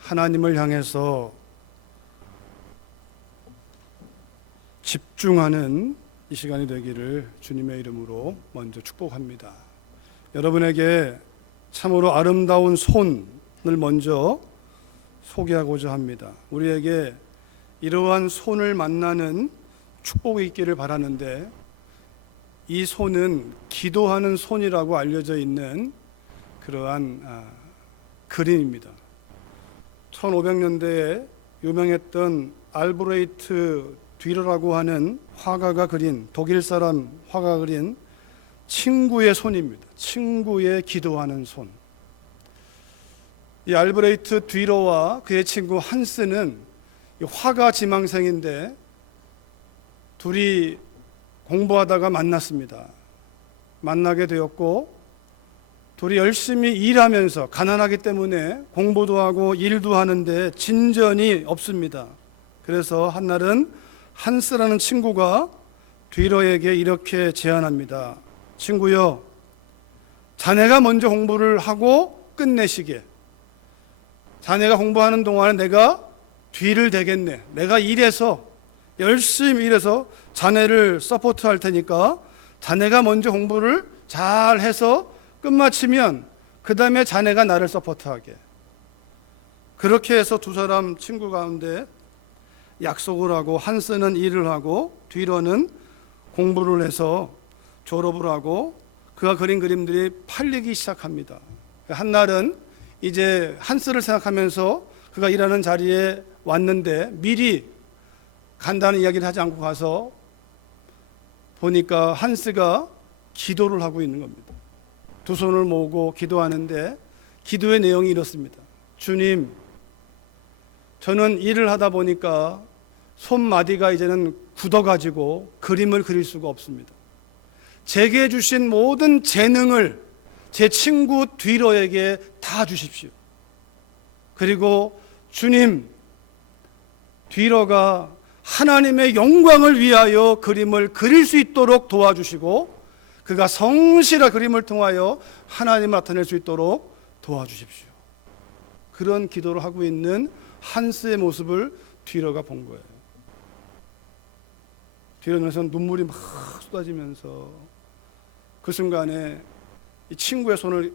하나님을 향해서 집중하는 이 시간이 되기를 주님의 이름으로 먼저 축복합니다. 여러분에게 참으로 아름다운 손을 먼저 소개하고자 합니다. 우리에게 이러한 손을 만나는 축복이 있기를 바라는데, 이 손은 기도하는 손이라고 알려져 있는 그러한 그림입니다. 1500년대에 유명했던 알브레이트 뒤러라고 하는 화가가 그린, 독일 사람 화가가 그린 친구의 손입니다. 친구의 기도하는 손. 이 알브레이트 뒤러와 그의 친구 한스는 화가 지망생인데 둘이 공부하다가 만났습니다. 만나게 되었고, 둘이 열심히 일하면서, 가난하기 때문에 공부도 하고 일도 하는데 진전이 없습니다. 그래서 한날은 한스라는 친구가 뒤러에게 이렇게 제안합니다. 친구여, 자네가 먼저 공부를 하고 끝내시게. 자네가 공부하는 동안에 내가 뒤를 대겠네. 내가 열심히 일해서 자네를 서포트할 테니까 자네가 먼저 공부를 잘 해서 끝마치면 그 다음에 자네가 나를 서포트하게. 그렇게 해서 두 사람 친구 가운데 약속을 하고, 한스는 일을 하고 뒤러는 공부를 해서 졸업을 하고, 그가 그린 그림들이 팔리기 시작합니다. 한날은 이제 한스를 생각하면서 그가 일하는 자리에 왔는데 미리 간다는 이야기를 하지 않고 가서 보니까 한스가 기도를 하고 있는 겁니다. 두 손을 모으고 기도하는데 기도의 내용이 이렇습니다. 주님, 저는 일을 하다 보니까 손마디가 이제는 굳어가지고 그림을 그릴 수가 없습니다. 제게 주신 모든 재능을 제 친구 뒤러에게 다 주십시오. 그리고 주님, 뒤러가 하나님의 영광을 위하여 그림을 그릴 수 있도록 도와주시고, 그가 성실한 그림을 통하여 하나님을 나타낼 수 있도록 도와주십시오. 그런 기도를 하고 있는 한스의 모습을 뒤러가 본 거예요. 뒤러면서 눈물이 막 쏟아지면서 그 순간에 이 친구의 손을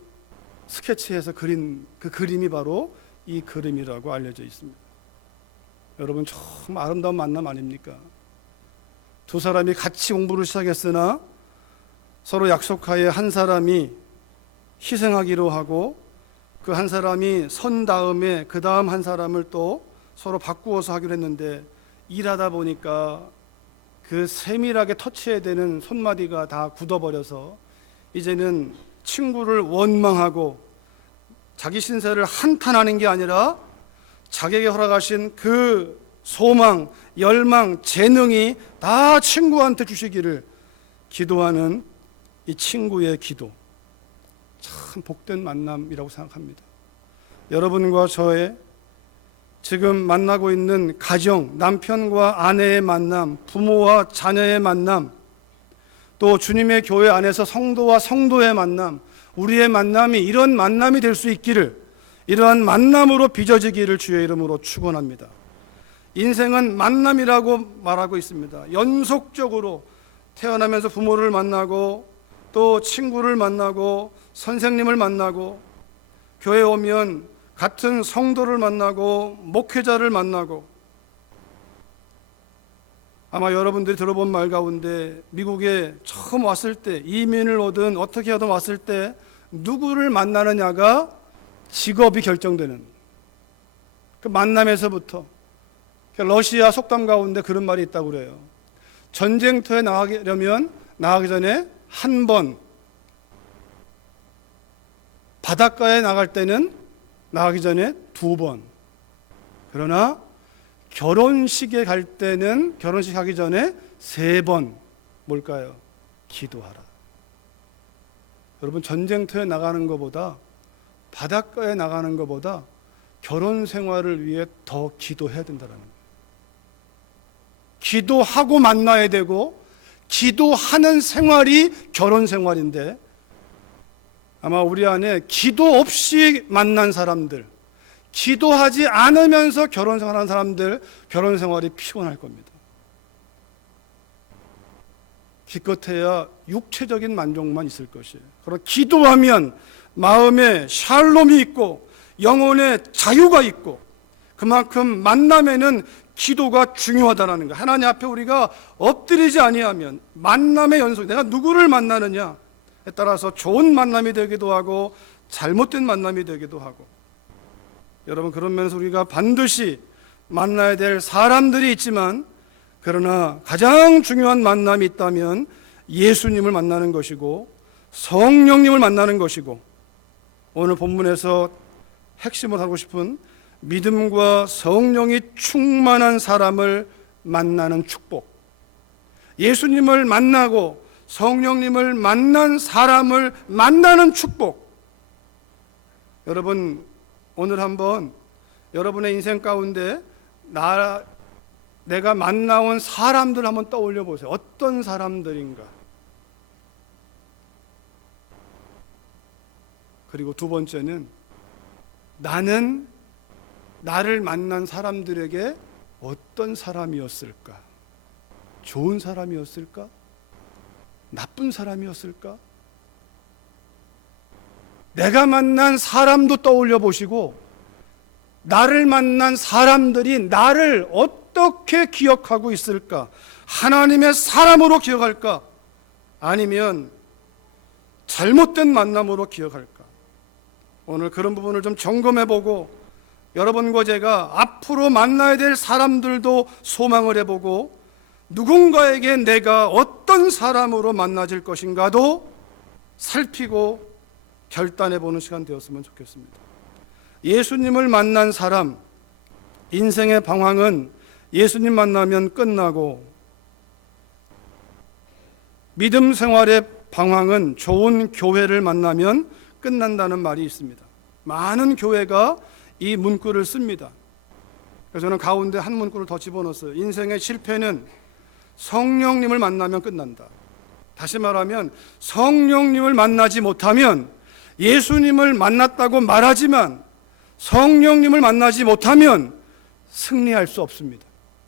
스케치해서 그린 그 그림이 바로 이 그림이라고 알려져 있습니다. 여러분, 정말 아름다운 만남 아닙니까? 두 사람이 같이 공부를 시작했으나 서로 약속하에 한 사람이 희생하기로 하고, 그 한 사람이 선 다음에 그 다음 한 사람을 또 서로 바꾸어서 하기로 했는데, 일하다 보니까 그 세밀하게 터치해야 되는 손마디가 다 굳어버려서 이제는 친구를 원망하고 자기 신세를 한탄하는 게 아니라 자기에게 허락하신 그 소망, 열망, 재능이 다 친구한테 주시기를 기도하는 이 친구의 기도, 참 복된 만남이라고 생각합니다. 여러분과 저의 지금 만나고 있는 가정, 남편과 아내의 만남, 부모와 자녀의 만남, 또 주님의 교회 안에서 성도와 성도의 만남, 우리의 만남이 이런 만남이 될 수 있기를, 이러한 만남으로 빚어지기를 주의 이름으로 축원합니다. 인생은 만남이라고 말하고 있습니다. 연속적으로 태어나면서 부모를 만나고, 또 친구를 만나고, 선생님을 만나고, 교회에 오면 같은 성도를 만나고, 목회자를 만나고, 아마 여러분들이 들어본 말 가운데 미국에 처음 왔을 때, 이민을 오든 어떻게 하든 왔을 때 누구를 만나느냐가 직업이 결정되는, 그 만남에서부터, 러시아 속담 가운데 그런 말이 있다고 그래요. 전쟁터에 나가려면 나가기 전에 한 번, 바닷가에 나갈 때는 나가기 전에 두 번, 그러나 결혼식에 갈 때는 결혼식 하기 전에 세 번. 뭘까요? 기도하라. 여러분, 전쟁터에 나가는 것보다, 바닷가에 나가는 것보다 결혼 생활을 위해 더 기도해야 된다는 거예요. 기도하고 만나야 되고, 기도하는 생활이 결혼 생활인데, 아마 우리 안에 기도 없이 만난 사람들, 기도하지 않으면서 결혼 생활하는 사람들, 결혼 생활이 피곤할 겁니다. 기껏해야 육체적인 만족만 있을 것이에요. 그러나 기도하면 마음에 샬롬이 있고 영혼에 자유가 있고, 그만큼 만남에는 기도가 중요하다는 거예요. 하나님 앞에 우리가 엎드리지 아니하면 만남의 연속, 내가 누구를 만나느냐에 따라서 좋은 만남이 되기도 하고 잘못된 만남이 되기도 하고, 여러분, 그런 면에서 우리가 반드시 만나야 될 사람들이 있지만, 그러나 가장 중요한 만남이 있다면 예수님을 만나는 것이고 성령님을 만나는 것이고, 오늘 본문에서 핵심을 하고 싶은 믿음과 성령이 충만한 사람을 만나는 축복, 예수님을 만나고 성령님을 만난 사람을 만나는 축복. 여러분, 오늘 한번 여러분의 인생 가운데 내가 만나온 사람들 한번 떠올려 보세요. 어떤 사람들인가? 그리고 두 번째는, 나는 나를 만난 사람들에게 어떤 사람이었을까? 좋은 사람이었을까? 나쁜 사람이었을까? 내가 만난 사람도 떠올려 보시고, 나를 만난 사람들이 나를 어떻게 기억하고 있을까? 하나님의 사람으로 기억할까? 아니면 잘못된 만남으로 기억할까? 오늘 그런 부분을 좀 점검해 보고, 여러분과 제가 앞으로 만나야 될 사람들도 소망을 해보고, 누군가에게 내가 어떤 사람으로 만나질 것인가도 살피고 결단해 보는 시간 되었으면 좋겠습니다. 예수님을 만난 사람, 인생의 방황은 예수님 만나면 끝나고, 믿음 생활의 방황은 좋은 교회를 만나면 끝난다는 말이 있습니다. 많은 교회가 이 문구를 씁니다. 그래서 저는 가운데 한 문구를 더 집어넣었어요. 인생의 실패는 성령님을 만나면 끝난다. 다시 말하면, 성령님을 만나지 못하면, 예수님을 만났다고 말하지만 성령님을 만나지 못하면 승리할 수 없습니다.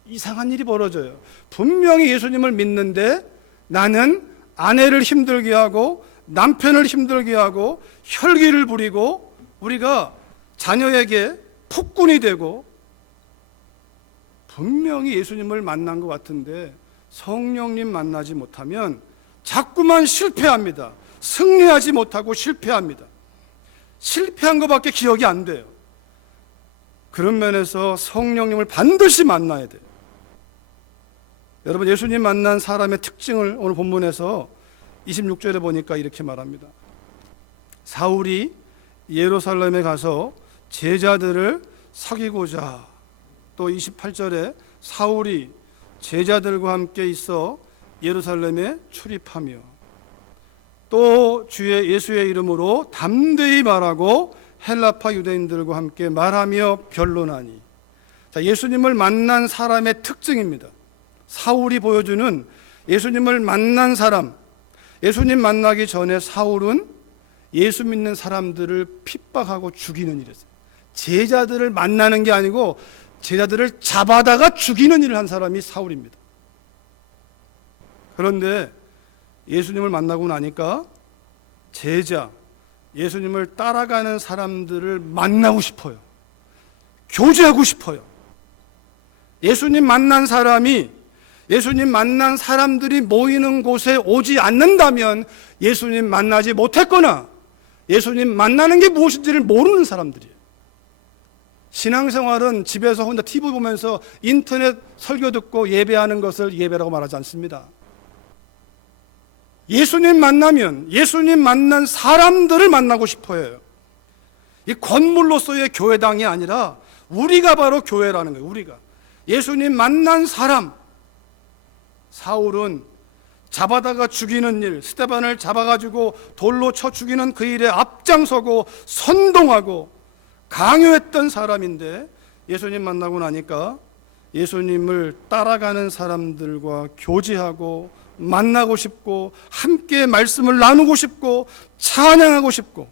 이상한 일이 벌어져요. 분명히 예수님을 믿는데 나는 아내를 힘들게 하고 남편을 힘들게 하고 혈기를 부리고, 우리가 자녀에게 폭군이 되고, 분명히 예수님을 만난 것 같은데 성령님 만나지 못하면 자꾸만 실패합니다. 승리하지 못하고 실패합니다. 실패한 것밖에 기억이 안 돼요. 그런 면에서 성령님을 반드시 만나야 돼요. 여러분, 예수님 만난 사람의 특징을 오늘 본문에서 26절에 보니까 이렇게 말합니다. 사울이 예루살렘에 가서 제자들을 사귀고자, 또 28절에 사울이 제자들과 함께 있어 예루살렘에 출입하며, 또 주의 예수의 이름으로 담대히 말하고 헬라파 유대인들과 함께 말하며 변론하니. 자, 예수님을 만난 사람의 특징입니다. 사울이 보여주는 예수님을 만난 사람, 예수님 만나기 전에 사울은 예수 믿는 사람들을 핍박하고 죽이는 일이었어요. 제자들을 만나는 게 아니고 제자들을 잡아다가 죽이는 일을 한 사람이 사울입니다. 그런데 예수님을 만나고 나니까 제자, 예수님을 따라가는 사람들을 만나고 싶어요. 교제하고 싶어요. 예수님 만난 사람이, 예수님 만난 사람들이 모이는 곳에 오지 않는다면 예수님 만나지 못했거나 예수님 만나는 게 무엇인지를 모르는 사람들이에요. 신앙생활은 집에서 혼자 TV 보면서 인터넷 설교 듣고 예배하는 것을 예배라고 말하지 않습니다. 예수님 만나면 예수님 만난 사람들을 만나고 싶어요. 이 건물로서의 교회당이 아니라 우리가 바로 교회라는 거예요. 우리가 예수님 만난 사람. 사울은 잡아다가 죽이는 일, 스데반을 잡아가지고 돌로 쳐 죽이는 그 일에 앞장서고 선동하고 강요했던 사람인데, 예수님 만나고 나니까 예수님을 따라가는 사람들과 교제하고 만나고 싶고 함께 말씀을 나누고 싶고 찬양하고 싶고,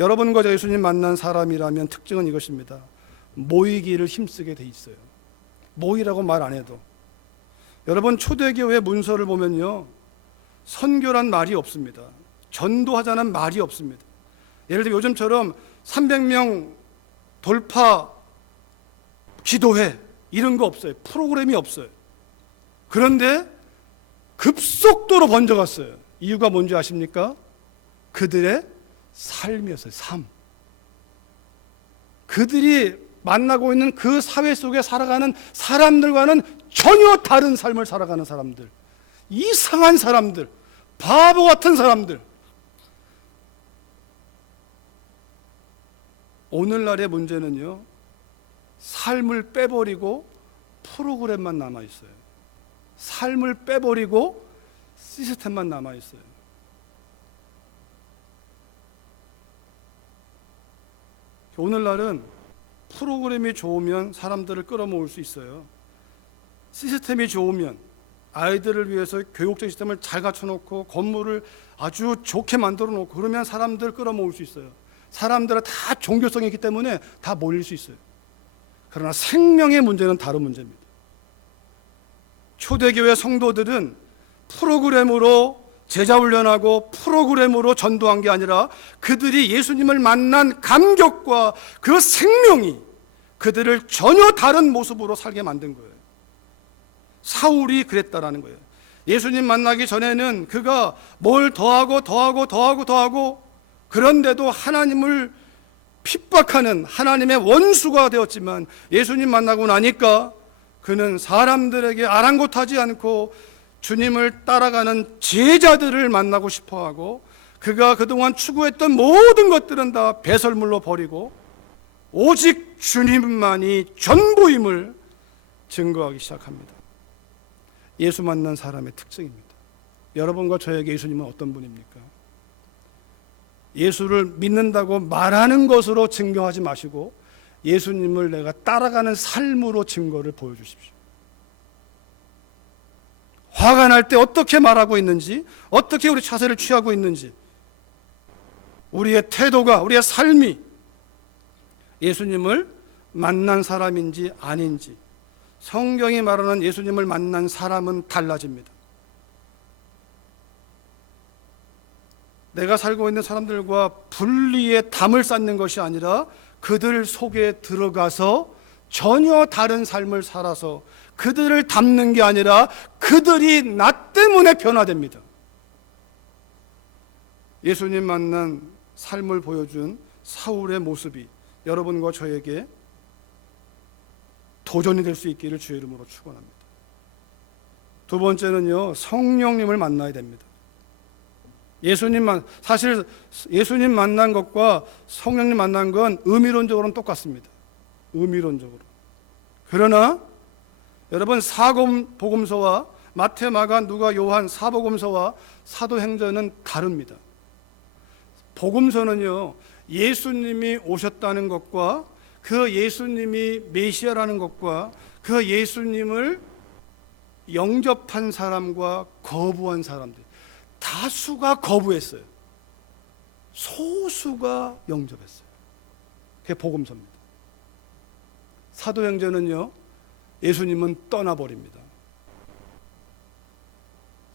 여러분과 예수님 만난 사람이라면 특징은 이것입니다. 모이기를 힘쓰게 돼 있어요. 모이라고 말 안 해도. 여러분, 초대교회 문서를 보면요, 선교란 말이 없습니다. 전도하자는 말이 없습니다. 예를 들어 요즘처럼 300명 돌파 기도회 이런 거 없어요. 프로그램이 없어요. 그런데 급속도로 번져갔어요. 이유가 뭔지 아십니까? 그들의 삶이었어요. 삶. 그들이 만나고 있는 그 사회 속에 살아가는 사람들과는 전혀 다른 삶을 살아가는 사람들, 이상한 사람들, 바보 같은 사람들. 오늘날의 문제는요, 삶을 빼버리고 프로그램만 남아있어요. 삶을 빼버리고 시스템만 남아있어요. 오늘날은 프로그램이 좋으면 사람들을 끌어모을 수 있어요. 시스템이 좋으면, 아이들을 위해서 교육적 시스템을 잘 갖춰놓고 건물을 아주 좋게 만들어 놓고 그러면 사람들 끌어모을 수 있어요. 사람들은 다 종교성이 있기 때문에 다 몰릴 수 있어요. 그러나 생명의 문제는 다른 문제입니다. 초대교회 성도들은 프로그램으로 제자 훈련하고 프로그램으로 전도한 게 아니라 그들이 예수님을 만난 감격과 그 생명이 그들을 전혀 다른 모습으로 살게 만든 거예요. 사울이 그랬다라는 거예요. 예수님 만나기 전에는 그가 뭘 더하고 그런데도 하나님을 핍박하는 하나님의 원수가 되었지만, 예수님 만나고 나니까 그는 사람들에게 아랑곳하지 않고 주님을 따라가는 제자들을 만나고 싶어하고, 그가 그동안 추구했던 모든 것들은 다 배설물로 버리고 오직 주님만이 전부임을 증거하기 시작합니다. 예수 만난 사람의 특징입니다. 여러분과 저에게 예수님은 어떤 분입니까? 예수를 믿는다고 말하는 것으로 증거하지 마시고 예수님을 내가 따라가는 삶으로 증거를 보여주십시오. 화가 날 때 어떻게 말하고 있는지, 어떻게 우리 자세를 취하고 있는지, 우리의 태도가, 우리의 삶이 예수님을 만난 사람인지 아닌지, 성경이 말하는 예수님을 만난 사람은 달라집니다. 내가 살고 있는 사람들과 분리의 담을 쌓는 것이 아니라 그들 속에 들어가서 전혀 다른 삶을 살아서 그들을 담는 게 아니라 그들이 나 때문에 변화됩니다. 예수님 만난 삶을 보여준 사울의 모습이 여러분과 저에게 도전이 될 수 있기를 주의 이름으로 축원합니다. 두 번째는요, 성령님을 만나야 됩니다. 사실 예수님 만난 것과 성령님 만난 건 의미론적으로는 똑같습니다. 의미론적으로. 그러나 여러분, 사복음서와 마태, 마가, 누가, 요한 사복음서와 사도행전은 다릅니다. 복음서는요, 예수님이 오셨다는 것과 그 예수님이 메시아라는 것과 그 예수님을 영접한 사람과 거부한 사람들, 다수가 거부했어요. 소수가 영접했어요. 그게 복음서입니다. 사도행전은요, 예수님은 떠나버립니다.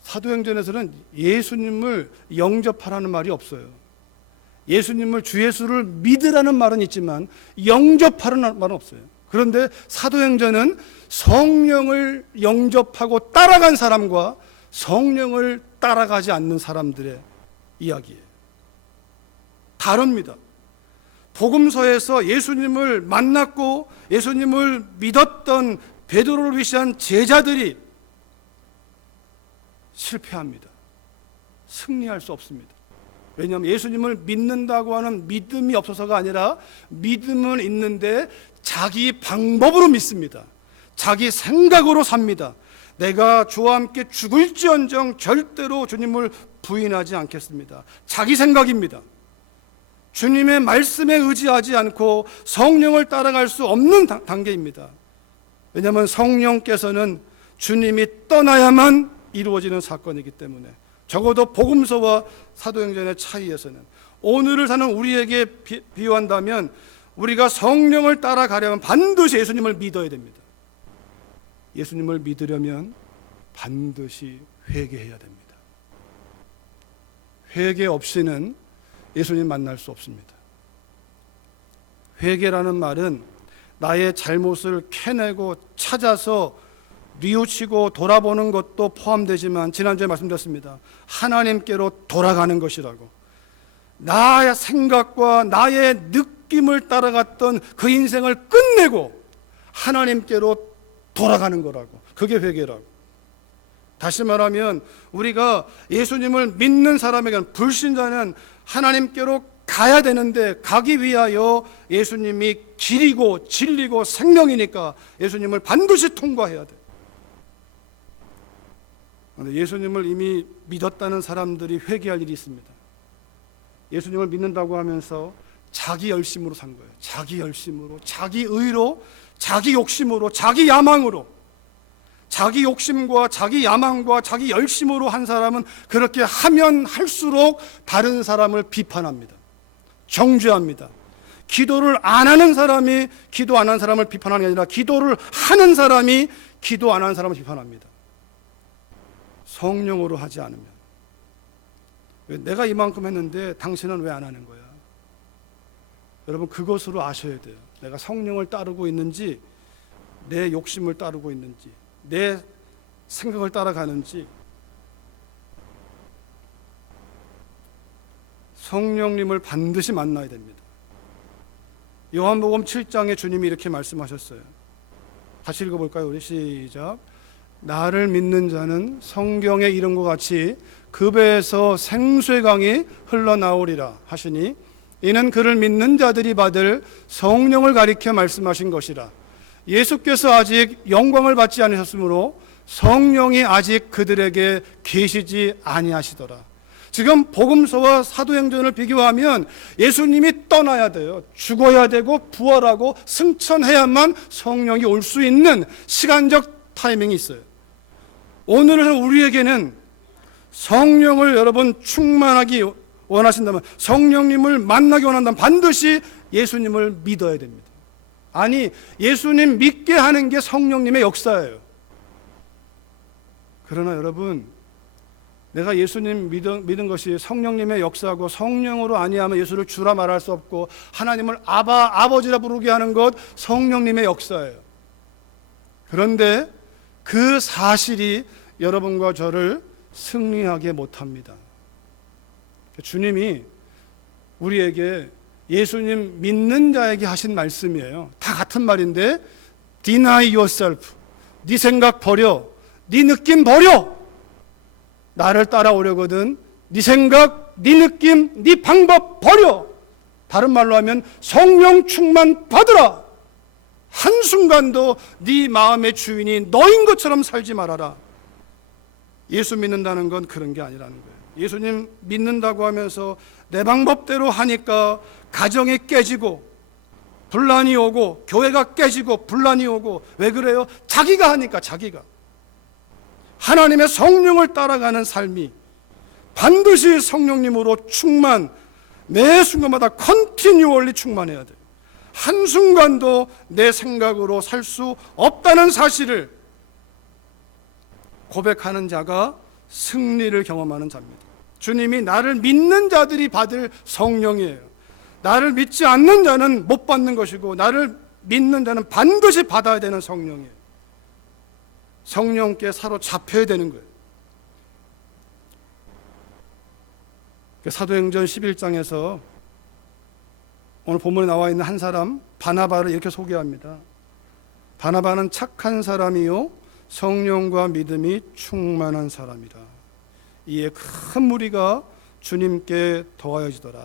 사도행전에서는 예수님을 영접하라는 말이 없어요. 예수님을, 주 예수를 믿으라는 말은 있지만 영접하라는 말은 없어요. 그런데 사도행전은 성령을 영접하고 따라간 사람과 성령을 따라가지 않는 사람들의 이야기예요. 다릅니다. 복음서에서 예수님을 만났고 예수님을 믿었던 베드로를 위시한 제자들이 실패합니다. 승리할 수 없습니다. 왜냐하면 예수님을 믿는다고 하는 믿음이 없어서가 아니라 믿음은 있는데 자기 방법으로 믿습니다. 자기 생각으로 삽니다. 내가 주와 함께 죽을지언정 절대로 주님을 부인하지 않겠습니다. 자기 생각입니다. 주님의 말씀에 의지하지 않고 성령을 따라갈 수 없는 단계입니다. 왜냐하면 성령께서는 주님이 떠나야만 이루어지는 사건이기 때문에, 적어도 복음서와 사도행전의 차이에서는 오늘을 사는 우리에게 비유한다면 우리가 성령을 따라가려면 반드시 예수님을 믿어야 됩니다. 예수님을 믿으려면 반드시 회개해야 됩니다. 회개 없이는 예수님 만날 수 없습니다. 회개라는 말은 나의 잘못을 캐내고 찾아서 뉘우치고 돌아보는 것도 포함되지만, 지난주에 말씀드렸습니다. 하나님께로 돌아가는 것이라고. 나의 생각과 나의 느낌을 따라갔던 그 인생을 끝내고 하나님께로 돌아가는 거라고. 그게 회개라고. 다시 말하면 우리가 예수님을 믿는 사람에게는, 불신자는 하나님께로 가야 되는데, 가기 위하여 예수님이 길이고 진리고 생명이니까 예수님을 반드시 통과해야 돼. 그런데 예수님을 이미 믿었다는 사람들이 회개할 일이 있습니다. 예수님을 믿는다고 하면서 자기 열심으로 산 거예요. 자기 열심으로, 자기 의로, 자기 욕심으로, 자기 야망으로. 자기 욕심과 자기 야망과 자기 열심으로 한 사람은 그렇게 하면 할수록 다른 사람을 비판합니다. 정죄합니다. 기도를 안 하는 사람이 기도 안 하는 사람을 비판하는 게 아니라 기도를 하는 사람이 기도 안 하는 사람을 비판합니다. 성령으로 하지 않으면. 내가 이만큼 했는데 당신은 왜 안 하는 거야? 여러분, 그것으로 아셔야 돼요. 내가 성령을 따르고 있는지, 내 욕심을 따르고 있는지, 내 생각을 따라가는지. 성령님을 반드시 만나야 됩니다. 요한복음 7장에 주님이 이렇게 말씀하셨어요. 다시 읽어볼까요? 우리 시작. 나를 믿는 자는 성경에 이른 것 같이 그 배에서 생수의 강이 흘러나오리라 하시니, 이는 그를 믿는 자들이 받을 성령을 가리켜 말씀하신 것이라. 예수께서 아직 영광을 받지 않으셨으므로 성령이 아직 그들에게 계시지 아니하시더라. 지금 복음서와 사도행전을 비교하면 예수님이 떠나야 돼요. 죽어야 되고 부활하고 승천해야만 성령이 올 수 있는 시간적 타이밍이 있어요. 오늘은 우리에게는 성령을 여러분 충만하기 원하신다면, 성령님을 만나기 원한다면 반드시 예수님을 믿어야 됩니다. 아니, 예수님 믿게 하는 게 성령님의 역사예요. 그러나 여러분, 내가 예수님 믿은 것이 성령님의 역사고, 성령으로 아니하면 예수를 주라 말할 수 없고 하나님을 아버지라 부르게 하는 것 성령님의 역사예요. 그런데 그 사실이 여러분과 저를 승리하게 못합니다. 주님이 우리에게, 예수님 믿는 자에게 하신 말씀이에요. 다 같은 말인데, Deny yourself. 네 생각 버려. 네 느낌 버려. 나를 따라오려거든 네 생각, 네 느낌, 네 방법 버려. 다른 말로 하면 성령 충만 받으라. 한순간도 네 마음의 주인이 너인 것처럼 살지 말아라. 예수 믿는다는 건 그런 게 아니라는 거예요. 예수님 믿는다고 하면서 내 방법대로 하니까 가정이 깨지고 분란이 오고, 교회가 깨지고 분란이 오고. 왜 그래요? 자기가 하니까. 자기가 하나님의 성령을 따라가는 삶이 반드시 성령님으로 충만, 매 순간마다 컨티뉴얼리 충만해야 돼요. 한순간도 내 생각으로 살 수 없다는 사실을 고백하는 자가 승리를 경험하는 자입니다. 주님이 나를 믿는 자들이 받을 성령이에요. 나를 믿지 않는 자는 못 받는 것이고, 나를 믿는 자는 반드시 받아야 되는 성령이에요. 성령께 사로잡혀야 되는 거예요. 사도행전 11장에서 오늘 본문에 나와 있는 한 사람, 바나바를 이렇게 소개합니다. 바나바는 착한 사람이요 성령과 믿음이 충만한 사람이라. 이에 큰 무리가 주님께 더하여지더라.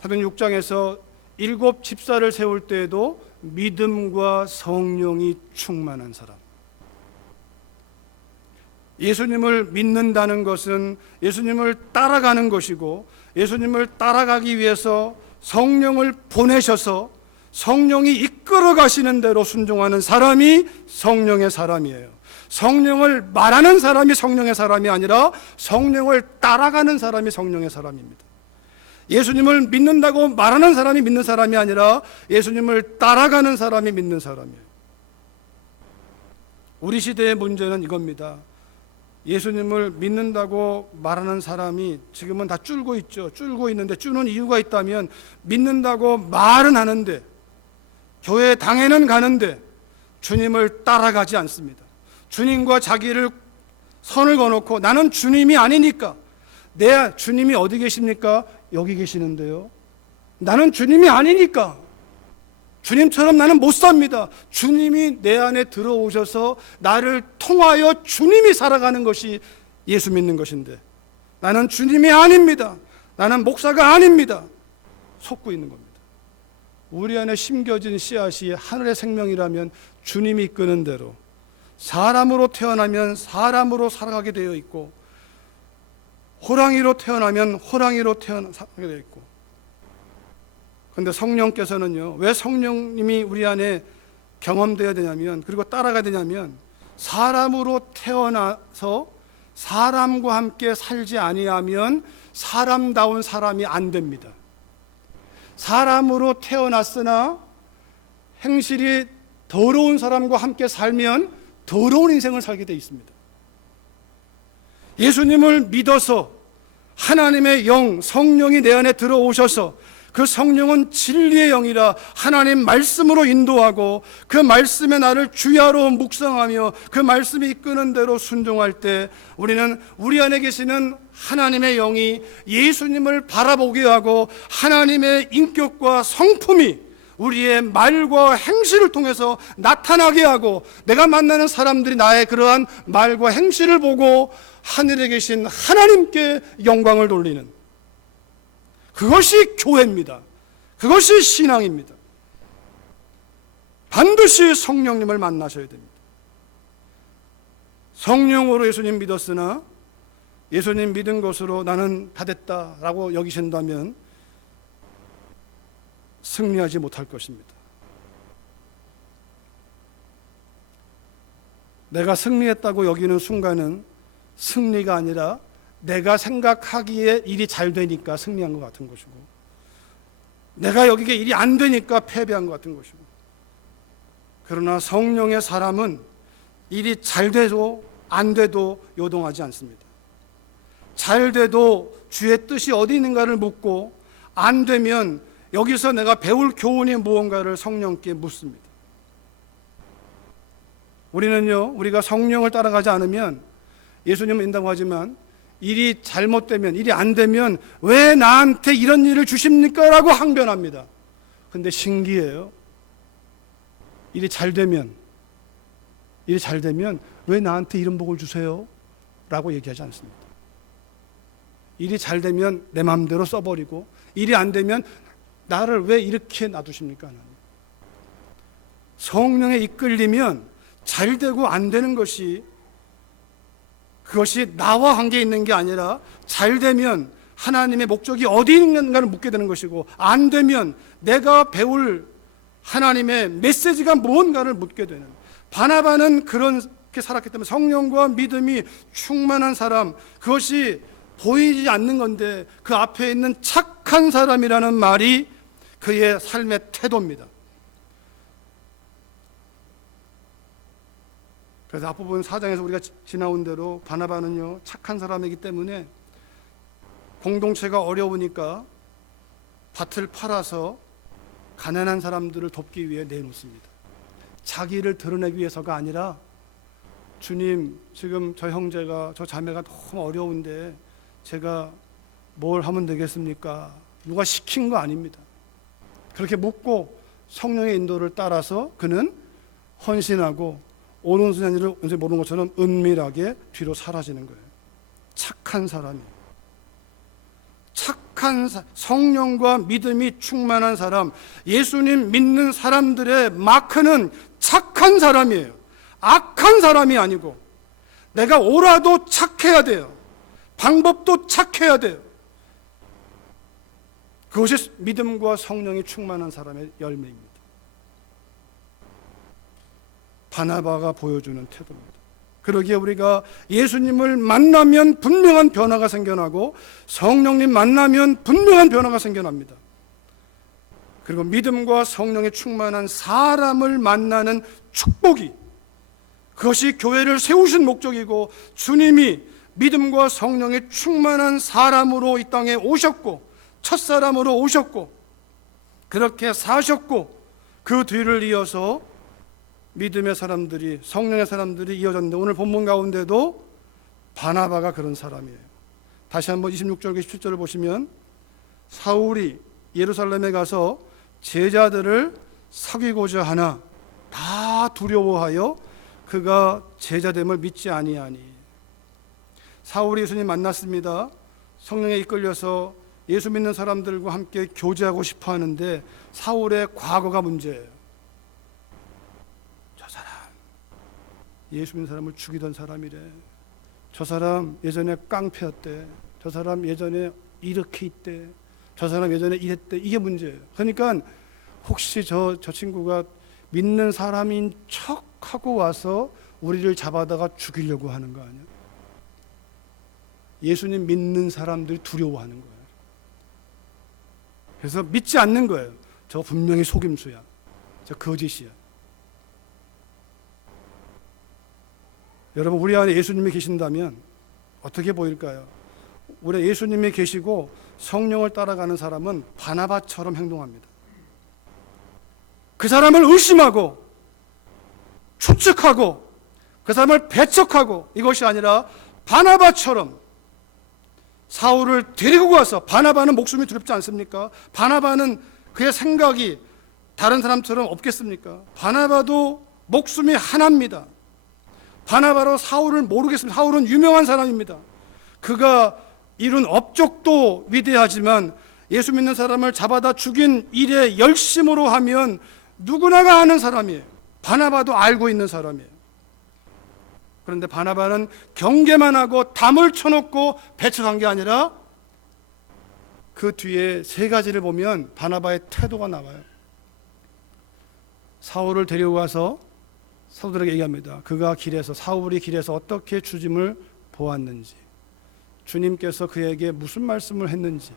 사도행전 6장에서 7 집사를 세울 때에도 믿음과 성령이 충만한 사람. 예수님을 믿는다는 것은 예수님을 따라가는 것이고, 예수님을 따라가기 위해서 성령을 보내셔서 성령이 이끌어 가시는 대로 순종하는 사람이 성령의 사람이에요. 성령을 말하는 사람이 성령의 사람이 아니라 성령을 따라가는 사람이 성령의 사람입니다. 예수님을 믿는다고 말하는 사람이 믿는 사람이 아니라 예수님을 따라가는 사람이 믿는 사람이에요. 우리 시대의 문제는 이겁니다. 예수님을 믿는다고 말하는 사람이 지금은 다 줄고 있죠. 줄고 있는데 줄는 이유가 있다면 믿는다고 말은 하는데 교회 당에는 가는데 주님을 따라가지 않습니다. 주님과 자기를 선을 그어놓고 나는 주님이 아니니까, 내 주님이 어디 계십니까? 여기 계시는데요. 나는 주님이 아니니까 주님처럼 나는 못 삽니다. 주님이 내 안에 들어오셔서 나를 통하여 주님이 살아가는 것이 예수 믿는 것인데, 나는 주님이 아닙니다. 나는 목사가 아닙니다. 속고 있는 겁니다. 우리 안에 심겨진 씨앗이 하늘의 생명이라면 주님이 이끄는 대로 사람으로 태어나면 사람으로 살아가게 되어 있고, 호랑이로 태어나면 호랑이로 살아가게 되어 있고. 그런데 성령께서는요, 왜 성령님이 우리 안에 경험되어야 되냐면, 그리고 따라가야 되냐면, 사람으로 태어나서 사람과 함께 살지 아니하면 사람다운 사람이 안 됩니다. 사람으로 태어났으나 행실이 더러운 사람과 함께 살면 더러운 인생을 살게 되어 있습니다. 예수님을 믿어서 하나님의 영, 성령이 내 안에 들어오셔서 그 성령은 진리의 영이라 하나님 말씀으로 인도하고 그 말씀에 나를 주야로 묵상하며 그 말씀이 이끄는 대로 순종할 때 우리는 우리 안에 계시는 하나님의 영이 예수님을 바라보게 하고 하나님의 인격과 성품이 우리의 말과 행실을 통해서 나타나게 하고, 내가 만나는 사람들이 나의 그러한 말과 행실을 보고 하늘에 계신 하나님께 영광을 돌리는, 그것이 교회입니다. 그것이 신앙입니다. 반드시 성령님을 만나셔야 됩니다. 성령으로 예수님 믿었으나 예수님 믿은 것으로 나는 다 됐다라고 여기신다면 승리하지 못할 것입니다. 내가 승리했다고 여기는 순간은 승리가 아니라 내가 생각하기에 일이 잘 되니까 승리한 것 같은 것이고, 내가 여기에 일이 안 되니까 패배한 것 같은 것이고, 그러나 성령의 사람은 일이 잘 돼도 안 돼도 요동하지 않습니다. 잘 돼도 주의 뜻이 어디 있는가를 묻고, 안 되면 여기서 내가 배울 교훈이 무언가를 성령께 묻습니다. 우리는요, 우리가 성령을 따라가지 않으면, 예수님을 믿는다고 하지만 일이 잘못되면, 일이 안 되면 왜 나한테 이런 일을 주십니까? 라고 항변합니다. 근데 신기해요. 일이 잘 되면 왜 나한테 이런 복을 주세요? 라고 얘기하지 않습니다. 일이 잘 되면 내 마음대로 써버리고, 일이 안 되면 나를 왜 이렇게 놔두십니까? 성령에 이끌리면 잘 되고 안 되는 것이, 그것이 나와 관계 있는 게 아니라 잘 되면 하나님의 목적이 어디 있는가를 묻게 되는 것이고, 안 되면 내가 배울 하나님의 메시지가 무언가를 묻게 되는, 바나바는 그렇게 살았기 때문에 성령과 믿음이 충만한 사람, 그것이 보이지 않는 건데 그 앞에 있는 착한 사람이라는 말이 그의 삶의 태도입니다. 그래서 앞부분 4장에서 우리가 지나온 대로 바나바는요, 착한 사람이기 때문에 공동체가 어려우니까 밭을 팔아서 가난한 사람들을 돕기 위해 내놓습니다. 자기를 드러내기 위해서가 아니라, 주님, 지금 저 형제가, 저 자매가 너무 어려운데 제가 뭘 하면 되겠습니까? 누가 시킨 거 아닙니다. 그렇게 묻고 성령의 인도를 따라서 그는 헌신하고 오른손이 왠지 모르는 것처럼 은밀하게 뒤로 사라지는 거예요. 착한 사람이, 착한 성령과 믿음이 충만한 사람, 예수님 믿는 사람들의 마크는 착한 사람이에요. 악한 사람이 아니고, 내가 옳아도 착해야 돼요. 방법도 착해야 돼요. 그것이 믿음과 성령이 충만한 사람의 열매입니다. 바나바가 보여주는 태도입니다. 그러기에 우리가 예수님을 만나면 분명한 변화가 생겨나고 성령님 만나면 분명한 변화가 생겨납니다. 그리고 믿음과 성령에 충만한 사람을 만나는 축복이, 그것이 교회를 세우신 목적이고, 주님이 믿음과 성령에 충만한 사람으로 이 땅에 오셨고, 첫사람으로 오셨고, 그렇게 사셨고, 그 뒤를 이어서 믿음의 사람들이, 성령의 사람들이 이어졌는데, 오늘 본문 가운데도 바나바가 그런 사람이에요. 다시 한번 26절과 27절을 보시면, 사울이 예루살렘에 가서 제자들을 사귀고자 하나 다 두려워하여 그가 제자됨을 믿지 아니하니. 사울이 예수님 만났습니다. 성령에 이끌려서 예수 믿는 사람들과 함께 교제하고 싶어 하는데, 사울의 과거가 문제예요. 저 사람 예수 믿는 사람을 죽이던 사람이래. 저 사람 예전에 깡패였대. 저 사람 예전에 이렇게 있대. 저 사람 예전에 이랬대. 이게 문제예요. 그러니까 혹시 저 친구가 믿는 사람인 척하고 와서 우리를 잡아다가 죽이려고 하는 거 아니야? 예수님 믿는 사람들이 두려워하는 거예요. 그래서 믿지 않는 거예요. 저 분명히 속임수야. 저 거짓이야. 여러분, 우리 안에 예수님이 계신다면 어떻게 보일까요? 우리 예수님이 계시고 성령을 따라가는 사람은 바나바처럼 행동합니다. 그 사람을 의심하고 추측하고 그 사람을 배척하고, 이것이 아니라 바나바처럼 사울을 데리고 가서, 바나바는 목숨이 두렵지 않습니까? 바나바는 그의 생각이 다른 사람처럼 없겠습니까? 바나바도 목숨이 하나입니다. 바나바로 사울을 모르겠습니다. 사울은 유명한 사람입니다. 그가 이룬 업적도 위대하지만 예수 믿는 사람을 잡아다 죽인 일에 열심으로 하면 누구나가 아는 사람이에요. 바나바도 알고 있는 사람이에요. 그런데 바나바는 경계만 하고 담을 쳐놓고 배척한 게 아니라 그 뒤에 세 가지를 보면 바나바의 태도가 나와요. 사울을 데려와서 사도들에게 얘기합니다. 사울이 길에서 어떻게 주짐을 보았는지, 주님께서 그에게 무슨 말씀을 했는지,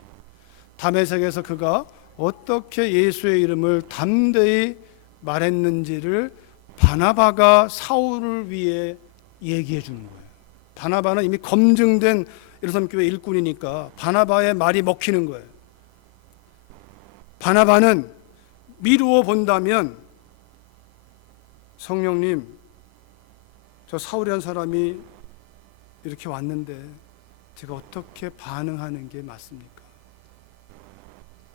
다메섹에서 그가 어떻게 예수의 이름을 담대히 말했는지를 바나바가 사울을 위해 얘기해 주는 거예요. 바나바는 이미 검증된 예루살렘 교회 일꾼이니까 바나바의 말이 먹히는 거예요. 바나바는 미루어 본다면, 성령님, 저 사울이라는 사람이 이렇게 왔는데 제가 어떻게 반응하는 게 맞습니까?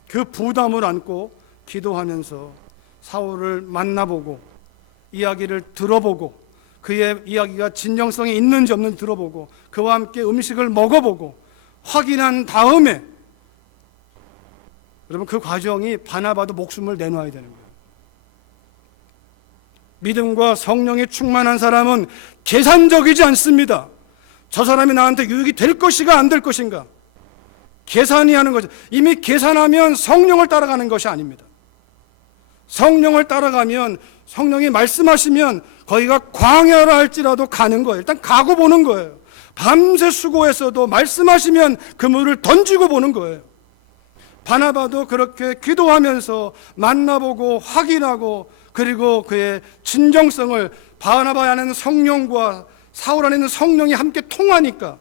그 부담을 안고 기도하면서 사울을 만나보고 이야기를 들어보고, 그의 이야기가 진정성이 있는지 없는지 들어보고, 그와 함께 음식을 먹어보고 확인한 다음에, 여러분, 그 과정이 바나바도 목숨을 내놔야 되는 거예요. 믿음과 성령에 충만한 사람은 계산적이지 않습니다. 저 사람이 나한테 유익이 될 것인가 안 될 것인가 계산이 하는 거죠. 이미 계산하면 성령을 따라가는 것이 아닙니다. 성령을 따라가면, 성령이 말씀하시면 거기가 광야라 할지라도 가는 거예요. 일단 가고 보는 거예요. 밤새 수고했어도 말씀하시면 그물을 던지고 보는 거예요. 바나바도 그렇게 기도하면서 만나보고 확인하고, 그리고 그의 진정성을, 바나바 안에는 성령과 사울 안에는 성령이 함께 통하니까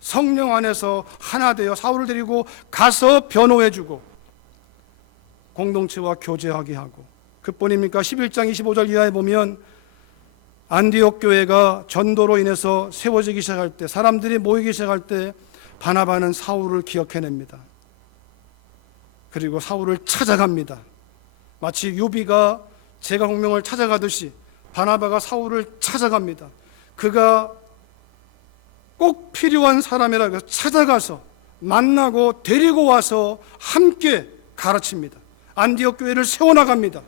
성령 안에서 하나 되어 사울을 데리고 가서 변호해주고 공동체와 교제하게 하고, 그뿐입니까? 11장 25절 이하에 보면 안디옥 교회가 전도로 인해서 세워지기 시작할 때, 사람들이 모이기 시작할 때 바나바는 사울을 기억해냅니다. 그리고 사울을 찾아갑니다. 마치 유비가 제갈공명을 찾아가듯이 바나바가 사울을 찾아갑니다. 그가 꼭 필요한 사람이라고 해서 찾아가서 만나고 데리고 와서 함께 가르칩니다. 안디옥 교회를 세워나갑니다.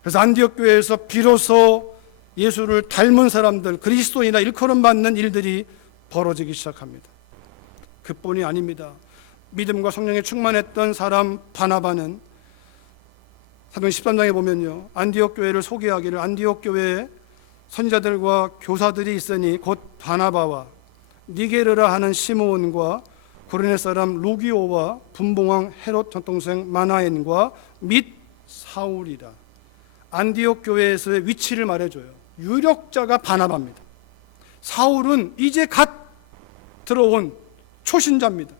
그래서 안디옥 교회에서 비로소 예수를 닮은 사람들, 그리스도인이라 일컬음받는 일들이 벌어지기 시작합니다. 그뿐이 아닙니다. 믿음과 성령에 충만했던 사람 바나바는 사도행 13장에 보면요, 안디옥 교회를 소개하기를, 안디옥 교회에 선지자들과 교사들이 있으니 곧 바나바와 니게르라 하는 시므온과 구레네 사람 루기오와 분봉왕 헤롯 전동생 마나엔과 및 사울이라. 안디옥 교회에서의 위치를 말해줘요. 유력자가 바나바입니다. 사울은 이제 갓 들어온 초신자입니다.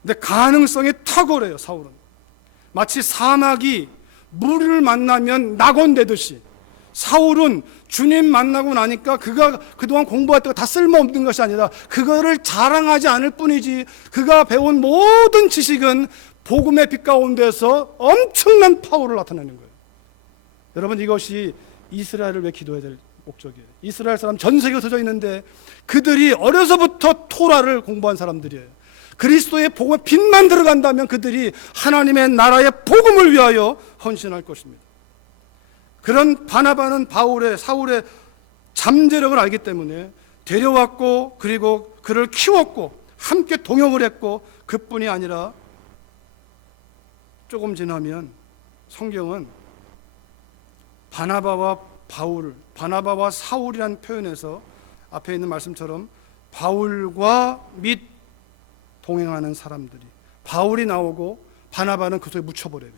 근데 가능성이 탁월해요. 사울은 마치 사막이 물을 만나면 낙원되듯이 사울은 주님 만나고 나니까 그가 그동안 공부했던 거 다 쓸모없는 것이 아니라 그거를 자랑하지 않을 뿐이지 그가 배운 모든 지식은 복음의 빛 가운데서 엄청난 파워를 나타내는 거예요. 여러분, 이것이 이스라엘을 왜 기도해야 될 목적이에요. 이스라엘 사람 전 세계에 흩어져 있는데 그들이 어려서부터 토라를 공부한 사람들이에요. 그리스도의 복음에 빛만 들어간다면 그들이 하나님의 나라의 복음을 위하여 헌신할 것입니다. 그런 바나바는 사울의 잠재력을 알기 때문에 데려왔고 그리고 그를 키웠고 함께 동역을 했고, 그뿐이 아니라 조금 지나면 성경은 바나바와 사울이라는 표현에서 앞에 있는 말씀처럼 바울과 및 동행하는 사람들이, 바울이 나오고 바나바는 그 속에 묻혀버려요.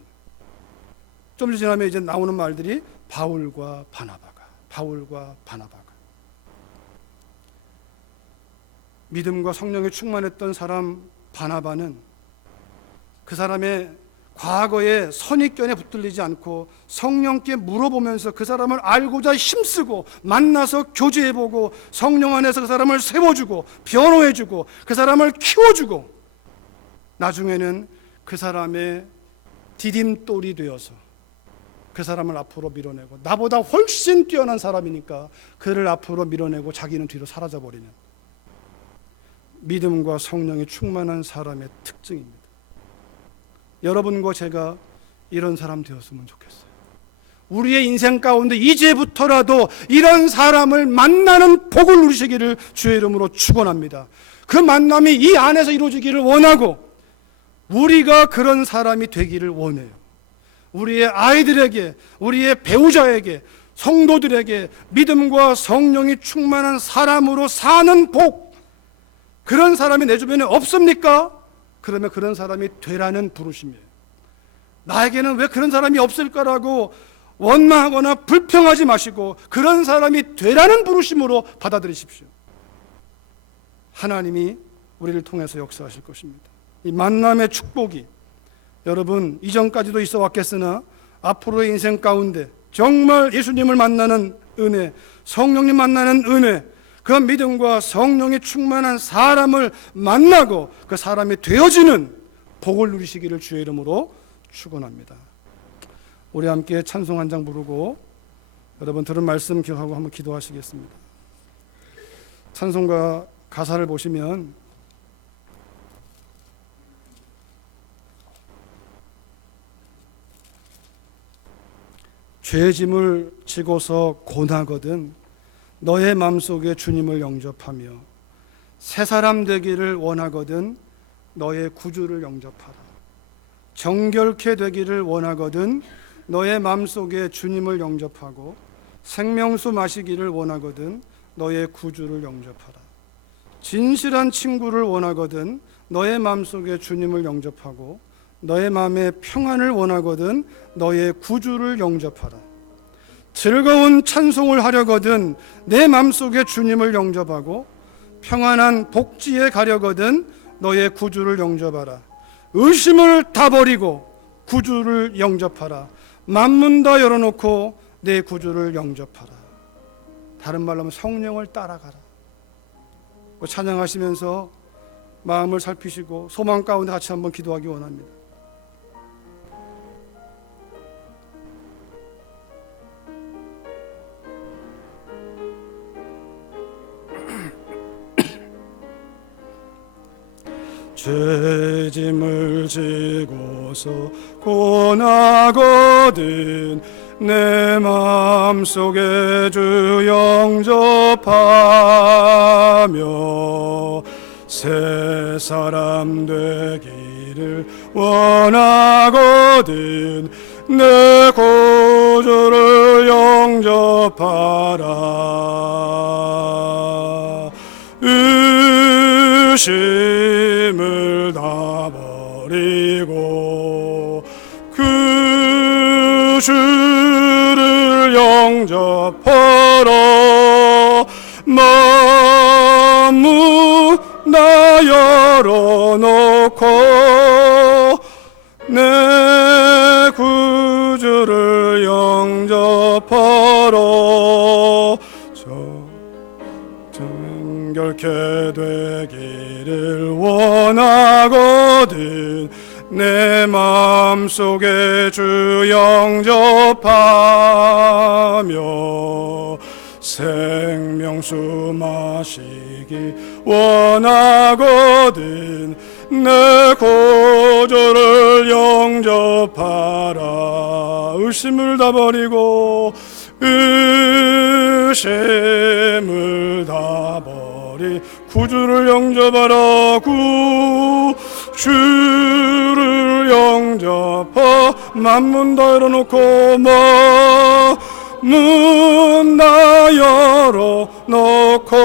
좀 지나면 이제 나오는 말들이 바울과 바나바가. 믿음과 성령에 충만했던 사람 바나바는 그 사람의 과거의 선입견에 붙들리지 않고 성령께 물어보면서 그 사람을 알고자 힘쓰고 만나서 교제해보고 성령 안에서 그 사람을 세워주고 변호해주고 그 사람을 키워주고 나중에는 그 사람의 디딤돌이 되어서 그 사람을 앞으로 밀어내고, 나보다 훨씬 뛰어난 사람이니까 그를 앞으로 밀어내고 자기는 뒤로 사라져버리는 믿음과 성령이 충만한 사람의 특징입니다. 여러분과 제가 이런 사람 되었으면 좋겠어요. 우리의 인생 가운데 이제부터라도 이런 사람을 만나는 복을 누리시기를 주의 이름으로 축원합니다. 그 만남이 이 안에서 이루어지기를 원하고 우리가 그런 사람이 되기를 원해요. 우리의 아이들에게, 우리의 배우자에게, 성도들에게 믿음과 성령이 충만한 사람으로 사는 복, 그런 사람이 내 주변에 없습니까? 그러면 그런 사람이 되라는 부르심이에요. 나에게는 왜 그런 사람이 없을까라고 원망하거나 불평하지 마시고 그런 사람이 되라는 부르심으로 받아들이십시오. 하나님이 우리를 통해서 역사하실 것입니다. 이 만남의 축복이 여러분 이전까지도 있어 왔겠으나 앞으로의 인생 가운데 정말 예수님을 만나는 은혜, 성령님 만나는 은혜, 그 믿음과 성령이 충만한 사람을 만나고 그 사람이 되어지는 복을 누리시기를 주의 이름으로 축원합니다. 우리 함께 찬송 한 장 부르고 여러분 들은 말씀 기억하고 한번 기도하시겠습니다. 찬송가 가사를 보시면 죄짐을 지고서 고나거든 너의 마음속에 주님을 영접하며 새 사람 되기를 원하거든 너의 구주를 영접하라. 정결케 되기를 원하거든 너의 마음속에 주님을 영접하고 생명수 마시기를 원하거든 너의 구주를 영접하라. 진실한 친구를 원하거든 너의 마음속에 주님을 영접하고 너의 마음에 평안을 원하거든 너의 구주를 영접하라. 즐거운 찬송을 하려거든 내 마음속에 주님을 영접하고 평안한 복지에 가려거든 너의 구주를 영접하라. 의심을 다 버리고 구주를 영접하라. 만문 다 열어놓고 내 구주를 영접하라. 다른 말로 하면 성령을 따라가라. 찬양하시면서 마음을 살피시고 소망 가운데 같이 한번 기도하기 원합니다. 죄짐을 지고서 고나거든 내 마음속에 주 영접하며 새 사람 되기를 원하거든 내 구주를 영접하라. 의심을 다 버리고 그 주를 영접하라. 마음을 다 열어놓고 내 구주를 영접하라. 정결케 되기를 원하거든 내 마음속에 주 영접하며 생명수 마시기 원하거든 내 구주를 영접하라. 의심을 다 버리고 의심을 다 버리 구주를 영접하라. 구주를 영접하 만문 다 열어놓고 문 다 열어놓고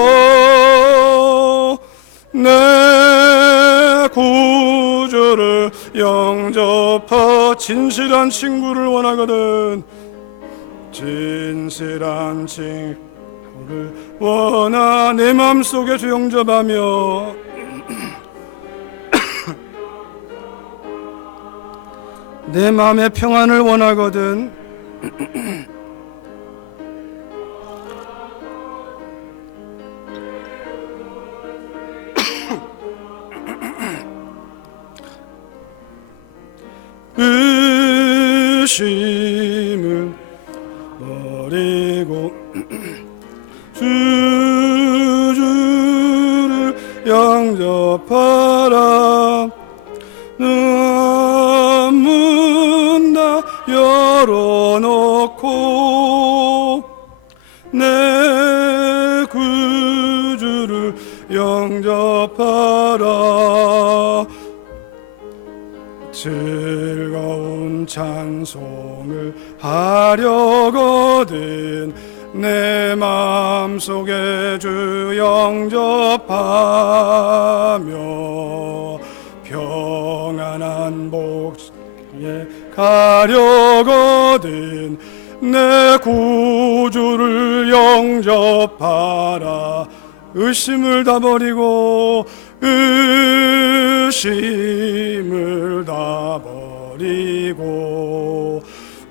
내 구주를 영접하. 진실한 친구를 원하거든 진실한 친구를 원하. 내 마음속에 주 영접하며 내 마음의 평안을 원하거든 의심을 버리고 주를 영접하라. 문 다 열어놓고 내 구주를 영접하라. 즐거운 찬송을 하려거든 내 마음속에 주 영접하며 평안한 복에 가려거든 내 구주를 영접하라. 의심을 다 버리고 의심을 다 버리고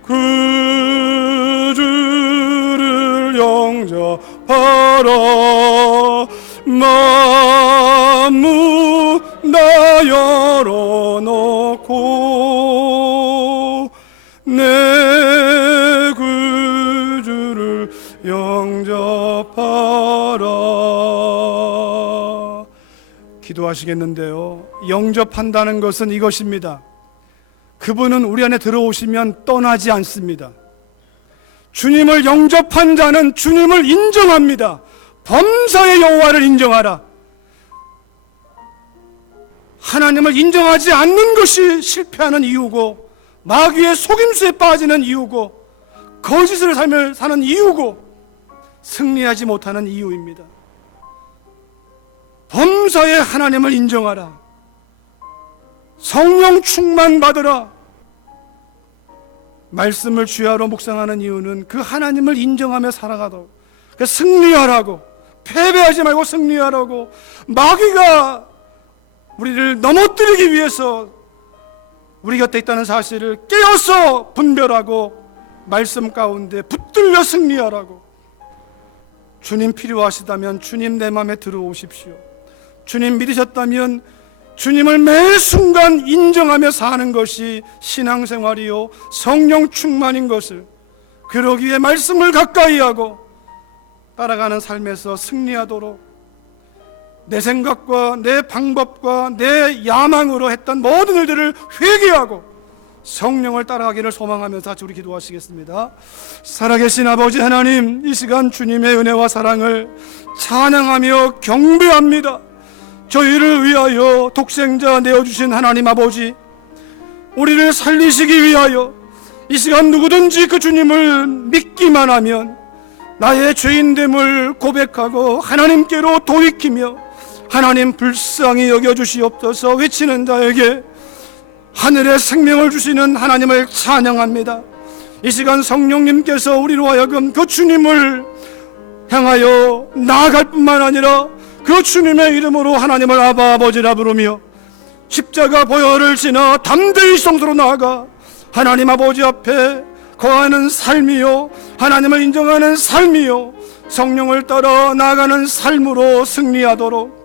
그 주를 영접하라. 마음을 다 열어놓고 내 구주를 영접하라. 기도하시겠는데요, 영접한다는 것은 이것입니다. 그분은 우리 안에 들어오시면 떠나지 않습니다. 주님을 영접한 자는 주님을 인정합니다. 범사의 여호와를 인정하라. 하나님을 인정하지 않는 것이 실패하는 이유고 마귀의 속임수에 빠지는 이유고 거짓을 삶을 사는 이유고 승리하지 못하는 이유입니다. 범사의 하나님을 인정하라. 성령 충만 받으라. 말씀을 주야로 묵상하는 이유는 그 하나님을 인정하며 살아가도록 승리하라고, 패배하지 말고 승리하라고, 마귀가 우리를 넘어뜨리기 위해서 우리 곁에 있다는 사실을 깨어서 분별하고 말씀 가운데 붙들려 승리하라고. 주님 필요하시다면 주님 내 마음에 들어오십시오. 주님 믿으셨다면 주님을 매 순간 인정하며 사는 것이 신앙생활이요 성령 충만인 것을, 그러기 위해 말씀을 가까이 하고 따라가는 삶에서 승리하도록 내 생각과 내 방법과 내 야망으로 했던 모든 일들을 회개하고 성령을 따라가기를 소망하면서 같이 우리 기도하시겠습니다. 살아계신 아버지 하나님, 이 시간 주님의 은혜와 사랑을 찬양하며 경배합니다. 저희를 위하여 독생자 내어주신 하나님 아버지, 우리를 살리시기 위하여 이 시간 누구든지 그 주님을 믿기만 하면 나의 죄인됨을 고백하고 하나님께로 돌이키며 하나님 불쌍히 여겨주시옵소서. 외치는 자에게 하늘의 생명을 주시는 하나님을 찬양합니다. 이 시간 성령님께서 우리로 하여금 그 주님을 향하여 나아갈 뿐만 아니라 그 주님의 이름으로 하나님을 아바 아버지라 부르며 십자가 보혈을 지나 담대히 성소로 나아가 하나님 아버지 앞에 거하는 삶이요, 하나님을 인정하는 삶이요, 성령을 따라 나아가는 삶으로 승리하도록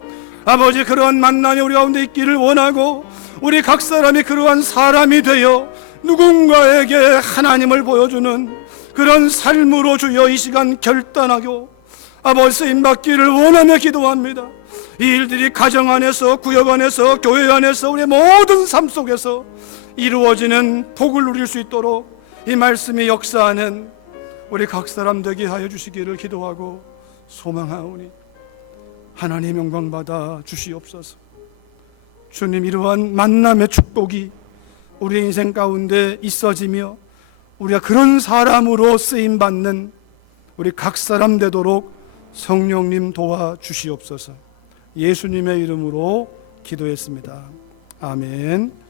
아버지, 그러한 만남이 우리 가운데 있기를 원하고 우리 각 사람이 그러한 사람이 되어 누군가에게 하나님을 보여주는 그런 삶으로 주여 이 시간 결단하고 아버지 쓰임받기를 원하며 기도합니다. 이 일들이 가정 안에서, 구역 안에서, 교회 안에서, 우리의 모든 삶 속에서 이루어지는 복을 누릴 수 있도록 이 말씀이 역사하는 우리 각 사람 되게 하여 주시기를 기도하고 소망하오니 하나님 영광 받아 주시옵소서. 주님, 이러한 만남의 축복이 우리의 인생 가운데 있어지며 우리가 그런 사람으로 쓰임받는 우리 각 사람 되도록 성령님 도와주시옵소서. 예수님의 이름으로 기도했습니다. 아멘.